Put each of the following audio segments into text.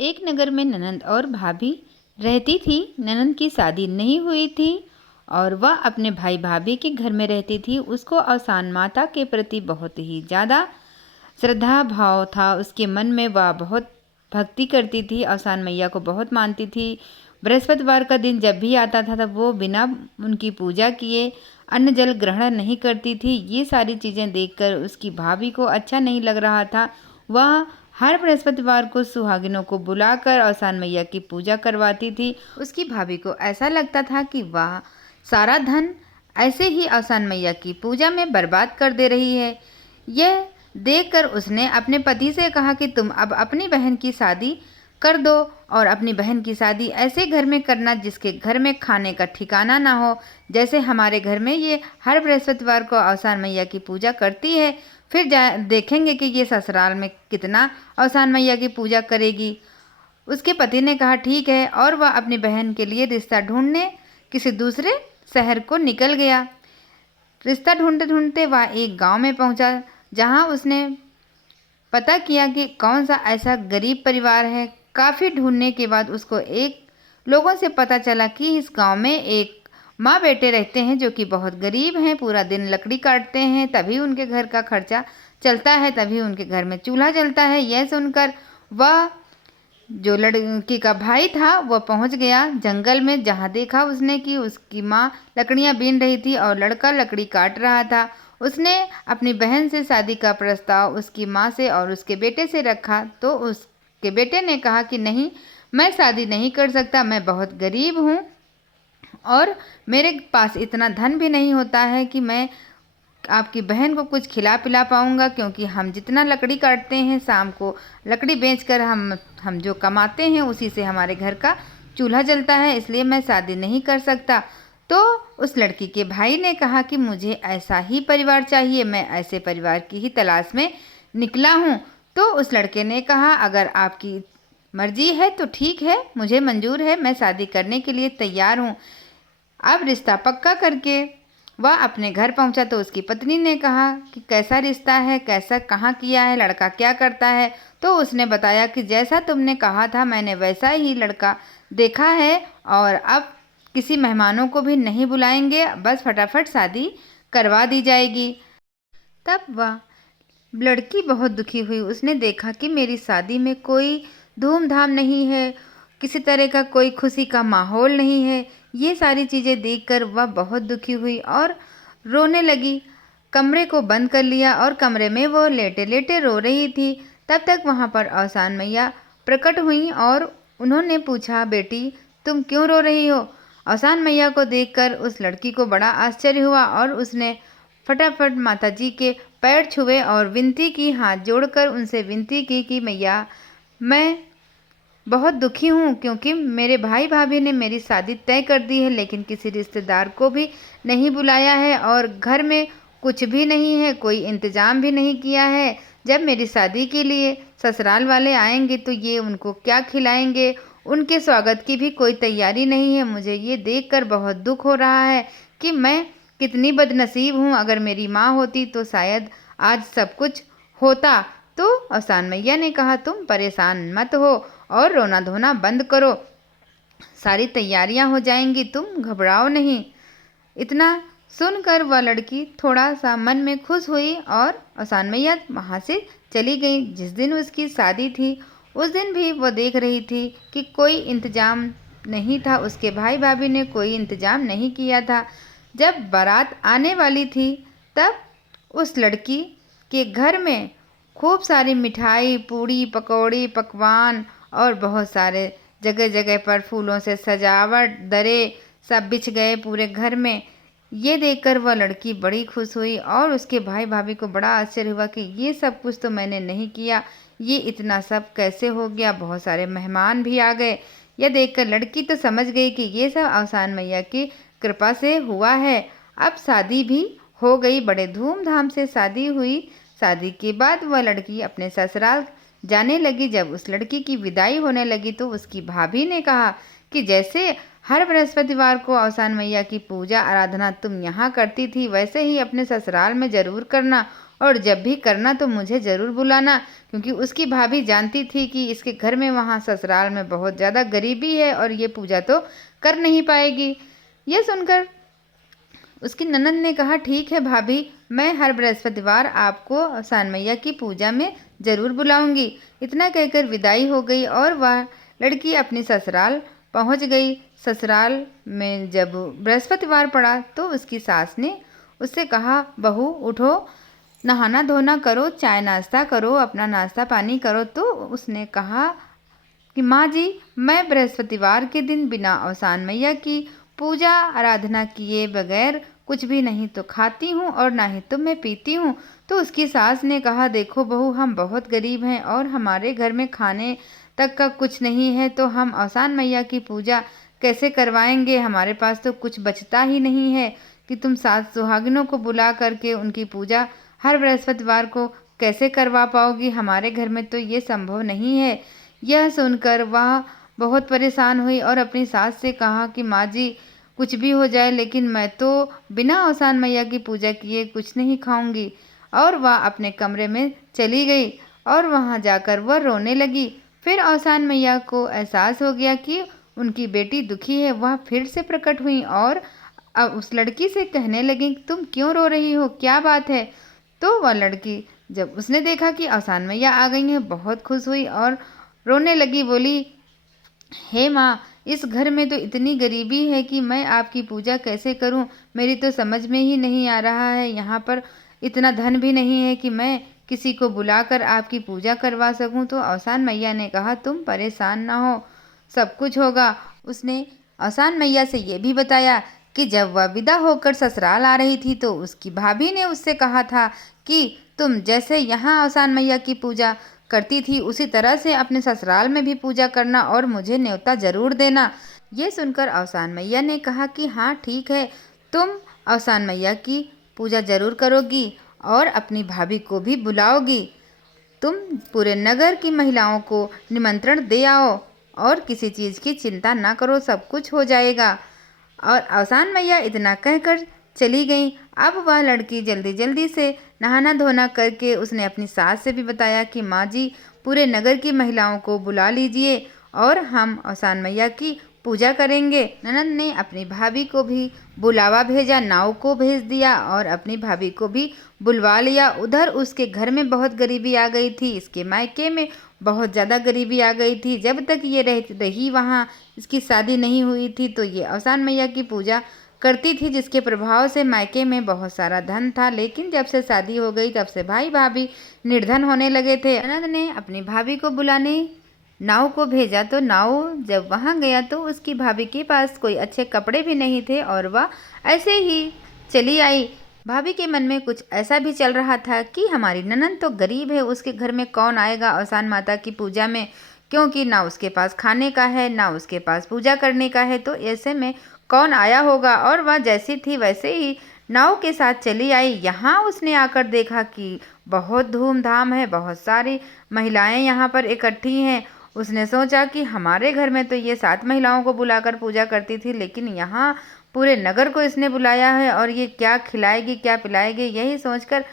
एक नगर में ननंद और भाभी रहती थी। ननंद की शादी नहीं हुई थी और वह अपने भाई भाभी के घर में रहती थी। उसको अवसान माता के प्रति बहुत ही ज़्यादा श्रद्धा भाव था। उसके मन में वह बहुत भक्ति करती थी, अवसान मैया को बहुत मानती थी। बृहस्पतिवार का दिन जब भी आता था तब वो बिना उनकी पूजा किए अन्न जल ग्रहण नहीं करती थी। ये सारी चीज़ें देखकर उसकी भाभी को अच्छा नहीं लग रहा था। वह हर बृहस्पतिवार को सुहागिनों को बुलाकर अवसान मैया की पूजा करवाती थी। उसकी भाभी को ऐसा लगता था कि वह सारा धन ऐसे ही अवसान मैया की पूजा में बर्बाद कर दे रही है। यह देखकर उसने अपने पति से कहा कि तुम अब अपनी बहन की शादी कर दो और अपनी बहन की शादी ऐसे घर में करना जिसके घर में खाने का ठिकाना ना हो। जैसे हमारे घर में ये हर बृहस्पतिवार को अवसान मैया की पूजा करती है, फिर देखेंगे कि ये ससुराल में कितना अवसान मैया की पूजा करेगी। उसके पति ने कहा ठीक है, और वह अपनी बहन के लिए रिश्ता ढूंढने किसी दूसरे शहर को निकल गया। रिश्ता ढूंढते ढूंढते वह एक गांव में पहुंचा, जहां उसने पता किया कि कौन सा ऐसा गरीब परिवार है। काफ़ी ढूंढने के बाद उसको एक लोगों से पता चला कि इस गांव में एक माँ बेटे रहते हैं जो कि बहुत गरीब हैं। पूरा दिन लकड़ी काटते हैं, तभी उनके घर का खर्चा चलता है, तभी उनके घर में चूल्हा जलता है। यह सुनकर वह जो लड़की का भाई था वह पहुंच गया जंगल में, जहां देखा उसने कि उसकी माँ लकड़ियां बीन रही थी और लड़का लकड़ी काट रहा था। उसने अपनी बहन से शादी का प्रस्ताव उसकी माँ से और उसके बेटे से रखा, तो उसके बेटे ने कहा कि नहीं, मैं शादी नहीं कर सकता, मैं बहुत गरीब हूँ और मेरे पास इतना धन भी नहीं होता है कि मैं आपकी बहन को कुछ खिला पिला पाऊंगा, क्योंकि हम जितना लकड़ी काटते हैं, शाम को लकड़ी बेचकर हम जो कमाते हैं उसी से हमारे घर का चूल्हा जलता है, इसलिए मैं शादी नहीं कर सकता। तो उस लड़की के भाई ने कहा कि मुझे ऐसा ही परिवार चाहिए, मैं ऐसे परिवार की ही तलाश में निकला हूँ। तो उस लड़के ने कहा अगर आपकी मर्जी है तो ठीक है, मुझे मंजूर है, मैं शादी करने के लिए तैयार हूँ। अब रिश्ता पक्का करके वह अपने घर पहुंचा तो उसकी पत्नी ने कहा कि कैसा रिश्ता है, कैसा कहाँ किया है, लड़का क्या करता है। तो उसने बताया कि जैसा तुमने कहा था मैंने वैसा ही लड़का देखा है और अब किसी मेहमानों को भी नहीं बुलाएंगे, बस फटाफट शादी करवा दी जाएगी। तब वह लड़की बहुत दुखी हुई। उसने देखा कि मेरी शादी में कोई धूमधाम नहीं है, किसी तरह का कोई खुशी का माहौल नहीं है। ये सारी चीज़ें देखकर वह बहुत दुखी हुई और रोने लगी। कमरे को बंद कर लिया और कमरे में वो लेटे लेटे रो रही थी। तब तक वहाँ पर अवसान मैया प्रकट हुई और उन्होंने पूछा, बेटी तुम क्यों रो रही हो? अवसान मैया को देखकर उस लड़की को बड़ा आश्चर्य हुआ और उसने फटाफट माताजी के पैर छुए और विनती की, हाथ जोड़कर उनसे विनती की कि मैया मैं बहुत दुखी हूँ, क्योंकि मेरे भाई भाभी ने मेरी शादी तय कर दी है, लेकिन किसी रिश्तेदार को भी नहीं बुलाया है और घर में कुछ भी नहीं है, कोई इंतज़ाम भी नहीं किया है। जब मेरी शादी के लिए ससुराल वाले आएंगे तो ये उनको क्या खिलाएंगे, उनके स्वागत की भी कोई तैयारी नहीं है। मुझे ये देखकर बहुत दुख हो रहा है कि मैं कितनी बदनसीब हूँ, अगर मेरी माँ होती तो शायद आज सब कुछ होता। तो अवसान मैया ने कहा तुम परेशान मत हो और रोना धोना बंद करो, सारी तैयारियां हो जाएंगी, तुम घबराओ नहीं। इतना सुनकर वह लड़की थोड़ा सा मन में खुश हुई और अवसान मैया वहाँ से चली गई। जिस दिन उसकी शादी थी उस दिन भी वो देख रही थी कि कोई इंतजाम नहीं था, उसके भाई भाभी ने कोई इंतजाम नहीं किया था। जब बारात आने वाली थी तब उस लड़की के घर में खूब सारी मिठाई, पूड़ी, पकौड़ी, पकवान और बहुत सारे जगह जगह पर फूलों से सजावट, दरे सब बिछ गए पूरे घर में। ये देखकर वह लड़की बड़ी खुश हुई और उसके भाई भाभी को बड़ा आश्चर्य हुआ कि ये सब कुछ तो मैंने नहीं किया, ये इतना सब कैसे हो गया। बहुत सारे मेहमान भी आ गए। यह देखकर लड़की तो समझ गई कि ये सब अवसान मैया की कृपा से हुआ है। अब शादी भी हो गई, बड़े धूमधाम से शादी हुई। शादी के बाद वह लड़की अपने ससुराल जाने लगी। जब उस लड़की की विदाई होने लगी तो उसकी भाभी ने कहा कि जैसे हर बृहस्पतिवार को अवसान मैया की पूजा आराधना तुम यहाँ करती थी, वैसे ही अपने ससुराल में ज़रूर करना और जब भी करना तो मुझे ज़रूर बुलाना, क्योंकि उसकी भाभी जानती थी कि इसके घर में वहाँ ससुराल में बहुत ज़्यादा गरीबी है और ये पूजा तो कर नहीं पाएगी। यह सुनकर उसकी ननद ने कहा, ठीक है भाभी, मैं हर बृहस्पतिवार आपको आसान मैया की पूजा में ज़रूर बुलाऊंगी। इतना कहकर विदाई हो गई और वह लड़की अपनी ससुराल पहुंच गई। ससुराल में जब बृहस्पतिवार पड़ा तो उसकी सास ने उससे कहा, बहू उठो, नहाना धोना करो, चाय नाश्ता करो, अपना नाश्ता पानी करो। तो उसने कहा कि माँ जी, मैं बृहस्पतिवार के दिन बिना आसान मैया की पूजा आराधना किए बगैर कुछ भी नहीं तो खाती हूँ और ना ही तो मैं पीती हूँ। तो उसकी सास ने कहा, देखो बहू, हम बहुत गरीब हैं और हमारे घर में खाने तक का कुछ नहीं है, तो हम आसान मैया की पूजा कैसे करवाएंगे? हमारे पास तो कुछ बचता ही नहीं है कि तुम सात सुहागिनों को बुला करके उनकी पूजा हर बृहस्पतिवार को कैसे करवा पाओगी? हमारे घर में तो ये संभव नहीं है। यह सुनकर वह बहुत परेशान हुई और अपनी सास से कहा कि माँ जी, कुछ भी हो जाए लेकिन मैं तो बिना आसान मैया की पूजा किए कुछ नहीं खाऊंगी। और वह अपने कमरे में चली गई और वहाँ जाकर वह रोने लगी। फिर आसान मैया को एहसास हो गया कि उनकी बेटी दुखी है। वह फिर से प्रकट हुई और अब उस लड़की से कहने लगी, तुम क्यों रो रही हो, क्या बात है? तो वह लड़की जब उसने देखा कि आसान मैया आ गई है, बहुत खुश हुई और रोने लगी। बोली, हे माँ, इस घर में तो इतनी गरीबी है कि मैं आपकी पूजा कैसे करूं? मेरी तो समझ में ही नहीं आ रहा है। यहाँ पर इतना धन भी नहीं है कि मैं किसी को बुलाकर आपकी पूजा करवा सकूं। तो आसान मैया ने कहा, तुम परेशान ना हो, सब कुछ होगा। उसने आसान मैया से ये भी बताया कि जब वह विदा होकर ससुराल आ रही थी तो उसकी भाभी ने उससे कहा था कि तुम जैसे यहाँ आसान मैया की पूजा करती थी उसी तरह से अपने ससुराल में भी पूजा करना और मुझे न्योता जरूर देना। ये सुनकर आसान मैया ने कहा कि हाँ ठीक है, तुम आसान मैया की पूजा जरूर करोगी और अपनी भाभी को भी बुलाओगी। तुम पूरे नगर की महिलाओं को निमंत्रण दे आओ और किसी चीज़ की चिंता ना करो, सब कुछ हो जाएगा। और आसान मैया इतना कहकर चली गई। अब वह लड़की जल्दी जल्दी से नहाना धोना करके उसने अपनी सास से भी बताया कि माँ जी, पूरे नगर की महिलाओं को बुला लीजिए और हम आसान मैया की पूजा करेंगे। ननद ने अपनी भाभी को भी बुलावा भेजा, नाव को भेज दिया और अपनी भाभी को भी बुलवा लिया। उधर उसके घर में बहुत गरीबी आ गई थी, इसके मायके में बहुत ज़्यादा गरीबी आ गई थी। जब तक ये रही वहाँ, इसकी शादी नहीं हुई थी, तो ये आसान मैया की पूजा करती थी, जिसके प्रभाव से मायके में बहुत सारा धन था। लेकिन जब से शादी हो गई तब से भाई भाभी निर्धन होने लगे थे। ननद ने अपनी भाभी को बुलाने नाव को भेजा, तो नाव जब वहाँ गया तो उसकी भाभी के पास कोई अच्छे कपड़े भी नहीं थे और वह ऐसे ही चली आई। भाभी के मन में कुछ ऐसा भी चल रहा था कि हमारी ननद तो गरीब है, उसके घर में कौन आएगा आसान माता की पूजा में, क्योंकि ना उसके पास खाने का है ना उसके पास पूजा करने का है, तो ऐसे में कौन आया होगा। और वह जैसी थी वैसे ही नाव के साथ चली आई। यहाँ उसने आकर देखा कि बहुत धूमधाम है, बहुत सारी महिलाएं यहाँ पर इकट्ठी हैं। उसने सोचा कि हमारे घर में तो ये 7 महिलाओं को बुलाकर पूजा करती थी, लेकिन यहाँ पूरे नगर को इसने बुलाया है और ये क्या खिलाएगी क्या पिलाएगी। यही सोचकर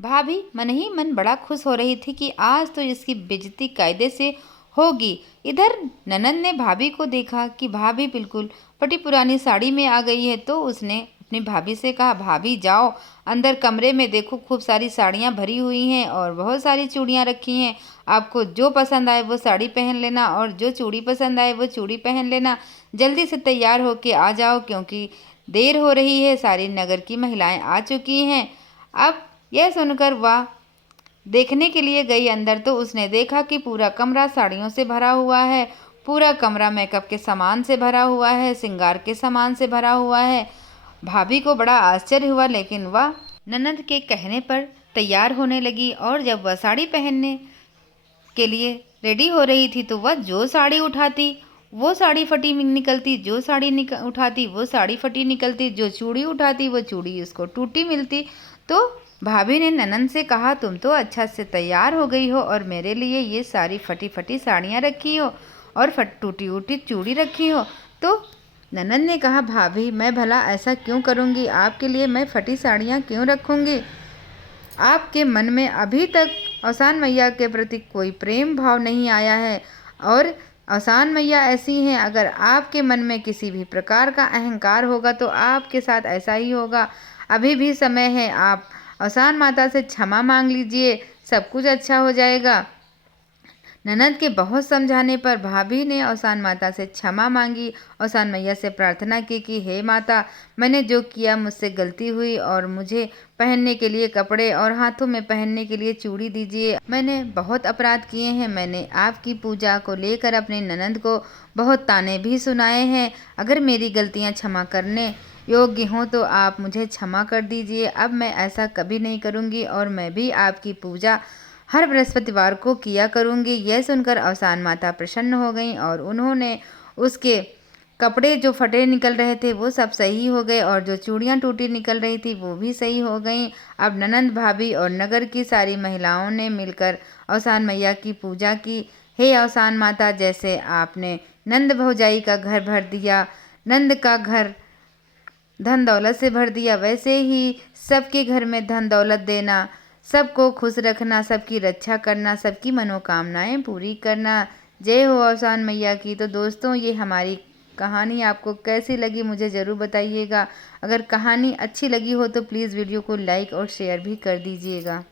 भाभी मन ही मन बड़ा खुश हो रही थी कि आज तो इसकी बेइज्जती कायदे से होगी। इधर ननद ने भाभी को देखा कि भाभी बिल्कुल फटी पुरानी साड़ी में आ गई है, तो उसने अपनी भाभी से कहा, भाभी जाओ अंदर कमरे में देखो, खूब सारी साड़ियाँ भरी हुई हैं और बहुत सारी चूड़ियाँ रखी हैं। आपको जो पसंद आए वो साड़ी पहन लेना और जो चूड़ी पसंद आए वो चूड़ी पहन लेना। जल्दी से तैयार होके आ जाओ क्योंकि देर हो रही है, सारी नगर की महिलाएं आ चुकी हैं। अब यह सुनकर वह देखने के लिए गई अंदर, तो उसने देखा कि पूरा कमरा साड़ियों से भरा हुआ है, पूरा कमरा मेकअप के सामान से भरा हुआ है, श्रृंगार के सामान से भरा हुआ है। भाभी को बड़ा आश्चर्य हुआ, लेकिन वह ननद के कहने पर तैयार होने लगी और जब वह साड़ी पहनने के लिए रेडी हो रही थी तो वह जो साड़ी उठाती वो साड़ी फटी निकलती, जो साड़ी उठाती वो साड़ी फटी निकलती, जो चूड़ी उठाती वो चूड़ी उसको टूटी मिलती। तो भाभी ने ननद से कहा, तुम तो अच्छा से तैयार हो गई हो और मेरे लिए ये सारी फटी फटी साड़ियाँ रखी हो और टूटी उटी चूड़ी रखी हो। तो ननद ने कहा, भाभी मैं भला ऐसा क्यों करूँगी, आपके लिए मैं फटी साड़ियाँ क्यों रखूँगी। आपके मन में अभी तक औसान मैया के प्रति कोई प्रेम भाव नहीं आया है और औसान मैया ऐसी हैं, अगर आपके मन में किसी भी प्रकार का अहंकार होगा तो आपके साथ ऐसा ही होगा। अभी भी समय है, आप औसान माता से क्षमा मांग लीजिए, सब कुछ अच्छा हो जाएगा। ननद के बहुत समझाने पर भाभी ने औसान माता से क्षमा मांगी। औसान मैया से प्रार्थना की कि हे माता, मैंने जो किया मुझसे गलती हुई और मुझे पहनने के लिए कपड़े और हाथों में पहनने के लिए चूड़ी दीजिए। मैंने बहुत अपराध किए हैं। मैंने आपकी पूजा को लेकर अपने ननद को बहुत ताने भी सुनाए हैं। अगर मेरी गलतियाँ क्षमा करने योग्य हों तो आप मुझे क्षमा कर दीजिए। अब मैं ऐसा कभी नहीं करूँगी और मैं भी आपकी पूजा हर बृहस्पतिवार को किया करूँगी। यह सुनकर औसान माता प्रसन्न हो गईं और उन्होंने उसके कपड़े जो फटे निकल रहे थे वो सब सही हो गए और जो चूड़ियाँ टूटी निकल रही थी वो भी सही हो गईं। अब ननंद, भाभी और नगर की सारी महिलाओं ने मिलकर औसान मैया की पूजा की। हे औसान माता, जैसे आपने नंद भौजाई का घर भर दिया, नंद का घर धन दौलत से भर दिया, वैसे ही सबके घर में धन दौलत देना, सबको खुश रखना, सबकी रक्षा करना, सबकी मनोकामनाएं पूरी करना। जय हो औसान मैया की। तो दोस्तों, ये हमारी कहानी आपको कैसी लगी मुझे ज़रूर बताइएगा। अगर कहानी अच्छी लगी हो तो प्लीज़ वीडियो को लाइक और शेयर भी कर दीजिएगा।